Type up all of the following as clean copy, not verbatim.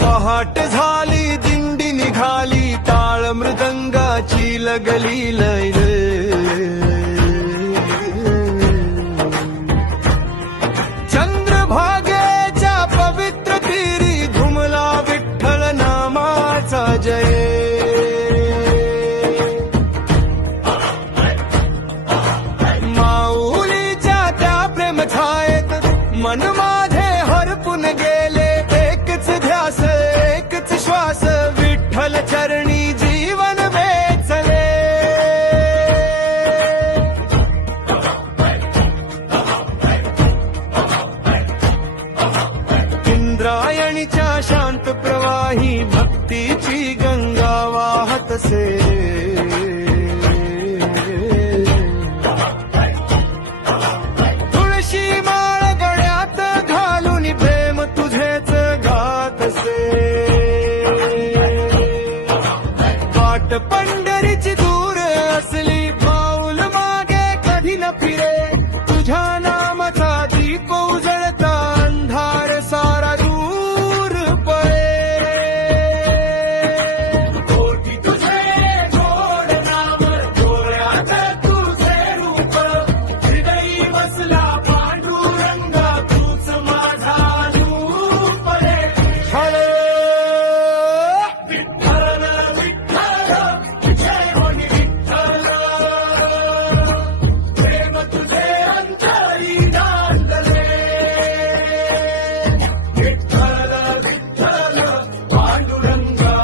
पहाट झाली दिंडी निघाली टाळ मृदंगाची लगली लय चंद्रभागेच्या पवित्र तीरी घुमला विठ्ठल नामाचा जय माऊलीच्या त्या प्रेम छायेत मन माझे हरपून गेले एकच ध्यास एकच श्वास विठ्ठल चरणी जीवन वेचले इंद्रायणीच्या शांत प्रवाही भक्तीची गंगा वाहतसे तुळशी माळ गळ्यात घालून प्रेम तुझेच गातसे वाट पंढरीची दूर असली पाऊल मागे कधी न फिरे तुझ्या नामाचा दीप उजळता अंधार सारा दूर पळे कोटी तुझे गोड नाम डोळ्यात तुझे रूप हृदयी बसला पांडुरंगा तूच माझा रूप रे हरे विठ्ठल विठ्ठल जय होनी विठ्ठल प्रेम तुझे अंतरी नांदले विठ्ठल विठ्ठल पांडुरंगा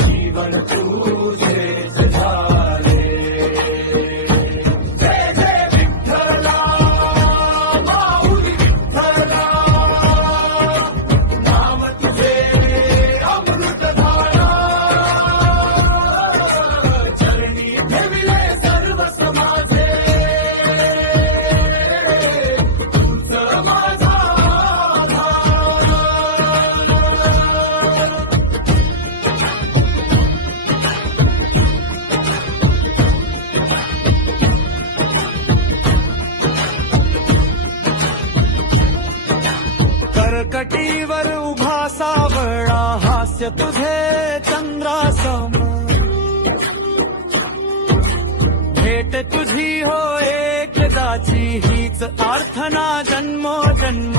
जीवन तुझेच झाले जय जय विठ्ठला माऊली विठ्ठला नाम तुझे अमृतधारा चरणी ठेविले सर्व समाजे तूच माझा आधार. कर्कटीवर उभा सावळा हास्य तुझे चंद्रासम भेट तुझी हो एकदाची हीच प्रार्थना जन्मोजन्म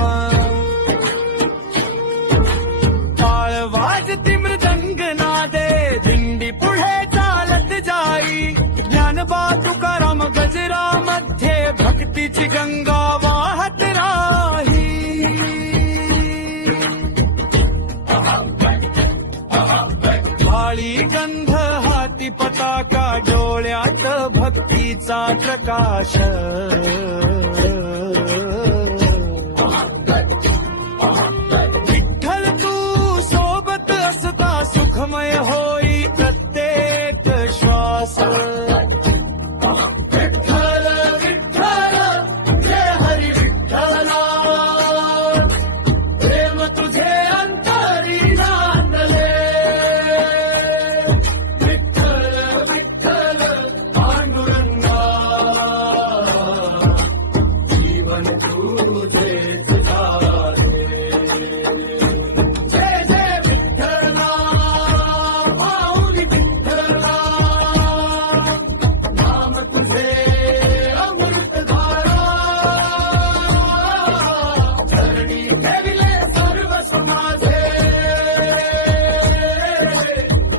टाळ वाजती मृदंग नादे दिंडी पुढे चालत जाई ज्ञानबा तुकाराम गजरा मध्ये भक्तीची गंगा वाहत राही थाळी गंध हाती पताका डोळ्यात भक्तीचा प्रकाश विठ्ठल तू सोबत असता सुखमय होई प्रत्येक श्वास विठ्ठल विठ्ठल जय हरी विठ्ठला प्रेम तुझे अंतरी नांदले विठ्ठल विठ्ठल पांडुरंगा जीवन तुझेच झाले जय जय विठ्ठला माऊली विठ्ठला नाम तुझे अमृतधारा चरणी ठेविले सर्व समाजे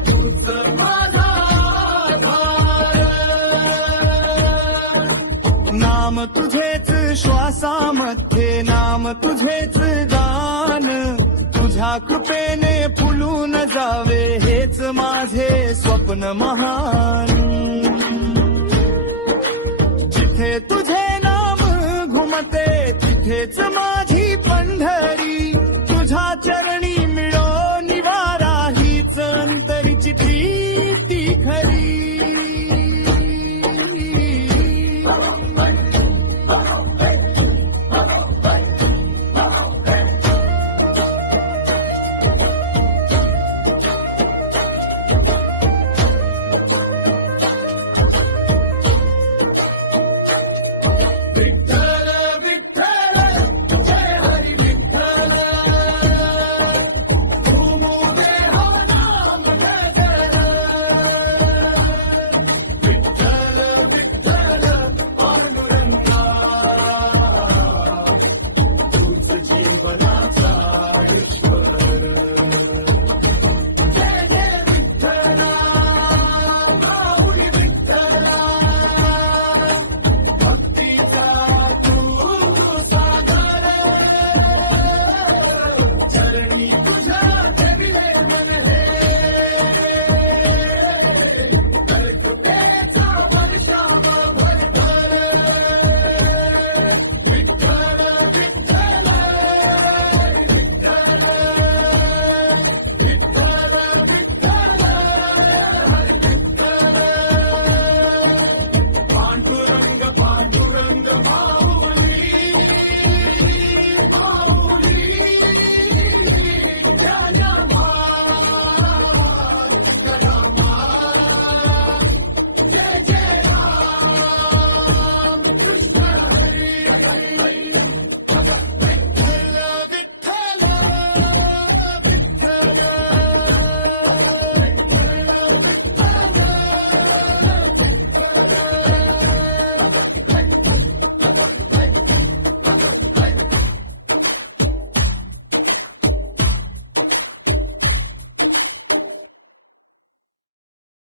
तूच माझा आधार. नाम तुझेच श्वासामध्ये नाम तुझेच दान तुझ्या कृपेने फुलून जावे हेच माझे स्वप्न महान जिथे तुझे नाम घुमते तिथेच माझी पंढरी तुझ्या चरणी मिळो निवारा हीच अंतरीची प्रीती खरी तुझ्या